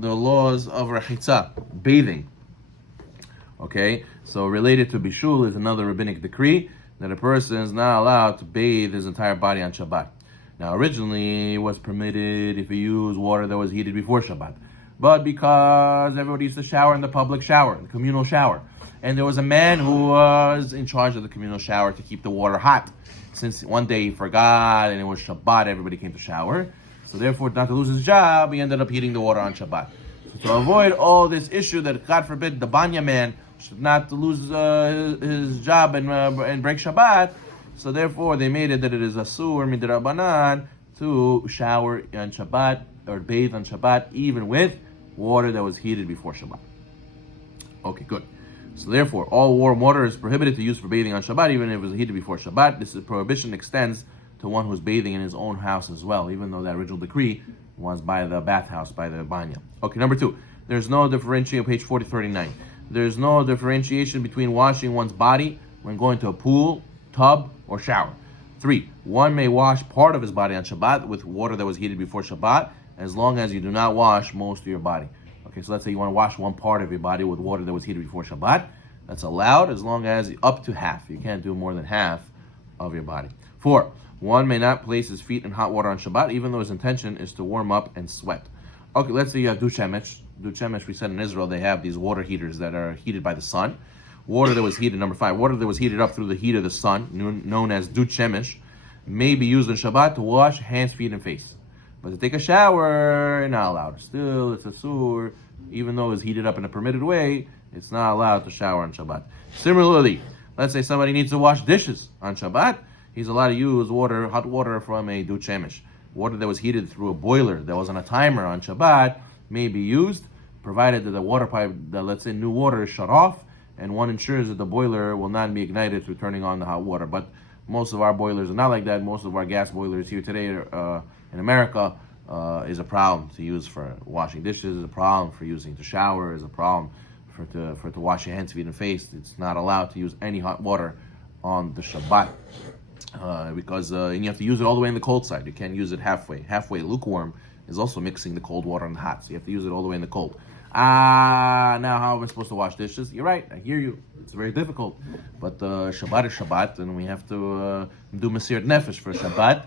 the laws of rachitza, bathing. Okay, so related to Bishul is another rabbinic decree that a person is not allowed to bathe his entire body on Shabbat. Now, originally, it was permitted if you use water that was heated before Shabbat. But because everybody used to shower in the public shower, the communal shower, and there was a man who was in charge of the communal shower to keep the water hot. Since one day he forgot and it was Shabbat, everybody came to shower. So therefore, not to lose his job, he ended up heating the water on Shabbat. So to avoid all this issue that, God forbid, the banya man should not lose his job and break Shabbat, so therefore they made it that it is asur midrabanan to shower on Shabbat or bathe on Shabbat even with water that was heated before Shabbat. Okay, good. So therefore, all warm water is prohibited to use for bathing on Shabbat, even if it was heated before Shabbat. This prohibition extends to one who's bathing in his own house as well, even though that original decree was by the bathhouse, by the banya. Okay, number 2. There's no differentiation, page 4039. There's no differentiation between washing one's body when going to a pool, tub, or shower. 3. One may wash part of his body on Shabbat with water that was heated before Shabbat, as long as you do not wash most of your body. Okay, so let's say you want to wash one part of your body with water that was heated before Shabbat. That's allowed as long as up to half. You can't do more than half of your body. 4. One may not place his feet in hot water on Shabbat, even though his intention is to warm up and sweat. Okay, let's say you have dush shemesh. Dush shemesh, we said in Israel, they have these water heaters that are heated by the sun. Water that was heated, number 5, water that was heated up through the heat of the sun, known as dush shemesh, may be used on Shabbat to wash hands, feet, and face. But to take a shower, not allowed. Still, it's asur, even though it's heated up in a permitted way, it's not allowed to shower on Shabbat. Similarly, let's say somebody needs to wash dishes on Shabbat, he's allowed to use water, hot water from a dush shemesh. Water that was heated through a boiler that was on a timer on Shabbat may be used, provided that the water pipe, let's say new water, is shut off, and one ensures that the boiler will not be ignited through turning on the hot water. But most of our boilers are not like that. Most of our gas boilers here today in America is a problem to use for washing dishes, is a problem for using to shower, is a problem for to wash your hands, feet, and face. It's not allowed to use any hot water on the Shabbat. Because and you have to use it all the way in the cold side. You can't use it halfway. Halfway lukewarm is also mixing the cold water and the hot. So you have to use it all the way in the cold. Now how am I supposed to wash dishes? You're right, I hear you. It's very difficult. But Shabbat is Shabbat, and we have to do Mesirat Nefesh for Shabbat.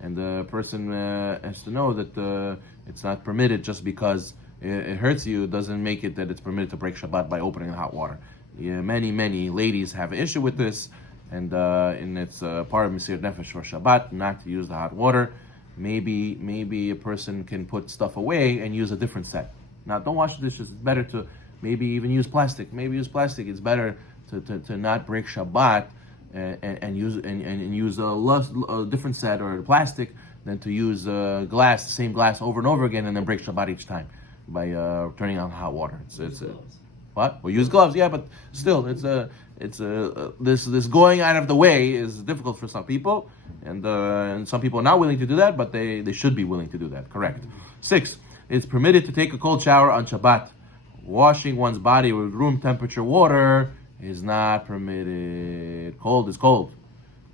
And the person has to know that it's not permitted just because it hurts you. It doesn't make it that it's permitted to break Shabbat by opening the hot water. Many ladies have an issue with this. And it's part of Mesirat Nefesh for Shabbat not to use the hot water. Maybe a person can put stuff away and use a different set. Now, don't wash the dishes. It's better to maybe even use plastic. It's better to not break Shabbat and use a different set or plastic than to use glass, the same glass over and over again, and then break Shabbat each time by turning on hot water. What? Well, use gloves, yeah, but still, this going out of the way is difficult for some people, and some people are not willing to do that, but they should be willing to do that. Correct. 6. It's permitted to take a cold shower on Shabbat. Washing one's body with room temperature water is not permitted. Cold is cold,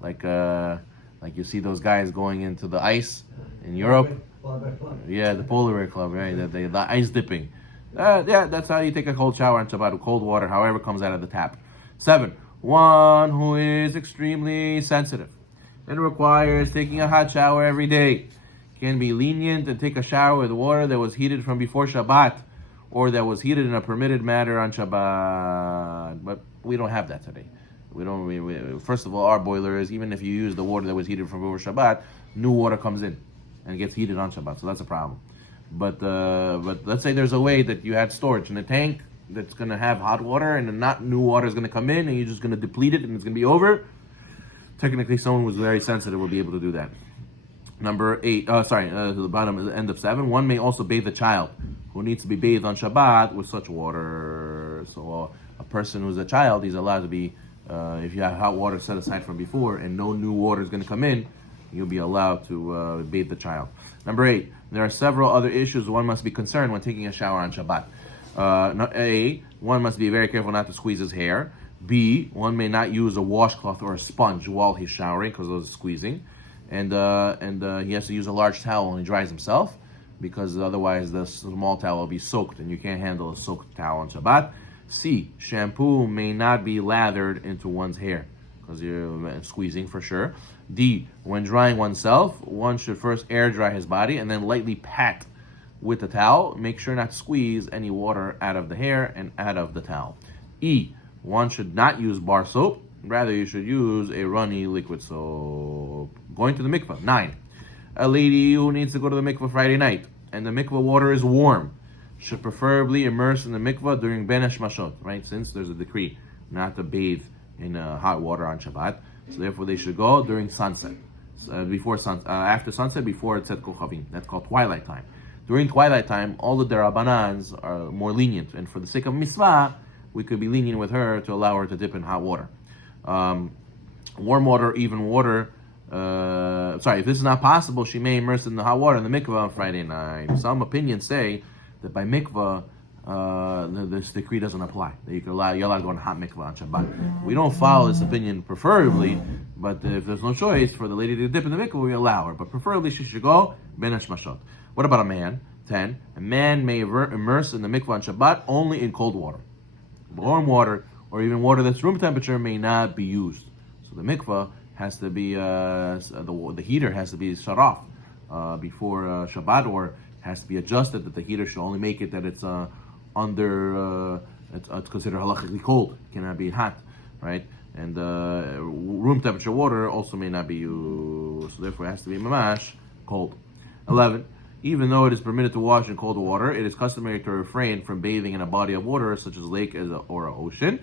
like you see those guys going into the ice in Europe. Yeah, the Polar Bear Club, right? The ice dipping. Yeah, that's how you take a cold shower on Shabbat with cold water, however it comes out of the tap. 7. One who is extremely sensitive and requires taking a hot shower every day can be lenient and take a shower with water that was heated from before Shabbat or that was heated in a permitted manner on Shabbat. But we don't have that today. First of all, our boiler is, even if you use the water that was heated from before Shabbat, new water comes in and gets heated on Shabbat, so that's a problem. But let's say there's a way that you had storage in a tank that's going to have hot water and not new water is going to come in and you're just going to deplete it and it's going to be over. Technically, someone who's very sensitive will be able to do that. Number 8, to the bottom, the end of 7. One may also bathe a child who needs to be bathed on Shabbat with such water. So a person who's a child, he's allowed to be, if you have hot water set aside from before and no new water is going to come in, you'll be allowed to bathe the child. Number 8, there are several other issues one must be concerned when taking a shower on Shabbat. A, one must be very careful not to squeeze his hair. B, one may not use a washcloth or a sponge while he's showering because those are squeezing. And he has to use a large towel when he dries himself because otherwise the small towel will be soaked, and you can't handle a soaked towel on Shabbat. C, shampoo may not be lathered into one's hair, because you're squeezing for sure. D, when drying oneself, one should first air dry his body and then lightly pat with the towel. Make sure not to squeeze any water out of the hair and out of the towel. E, one should not use bar soap. Rather, you should use a runny liquid soap. Going to the mikveh. 9. A lady who needs to go to the mikveh Friday night and the mikveh water is warm should preferably immerse in the mikveh during ben hashmashot, right? Since there's a decree not to bathe in hot water on Shabbat, so therefore they should go during sunset, after sunset, before tzet kochavim. That's called twilight time. During twilight time, all the derabanans are more lenient, and for the sake of mitzvah, we could be lenient with her to allow her to dip in hot water. Warm water, even water. If this is not possible, she may immerse in the hot water in the mikveh on Friday night. Some opinions say that by mikveh, this decree doesn't apply. That you're allowed to go in hot mikveh on Shabbat. We don't follow this opinion preferably, but if there's no choice for the lady to dip in the mikveh, we allow her. But preferably she should go ben hashmashot. What about a man? 10. A man may immerse in the mikveh on Shabbat only in cold water. Warm water, or even water that's room temperature, may not be used. So the mikveh has to be, the heater has to be shut off before Shabbat, or has to be adjusted that the heater should only make it that it's it's considered halachically cold. It cannot be hot, right? And room temperature water also may not be used. So therefore it has to be mamash cold. 11. Even though it is permitted to wash in cold water, it is customary to refrain from bathing in a body of water such as a lake or an ocean.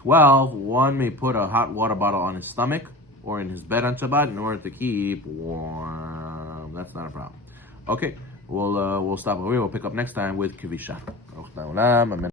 12. One may put a hot water bottle on his stomach or in his bed on Shabbat in order to keep warm. That's not a problem. Okay, we'll stop over here. We'll pick up next time with Kivisha.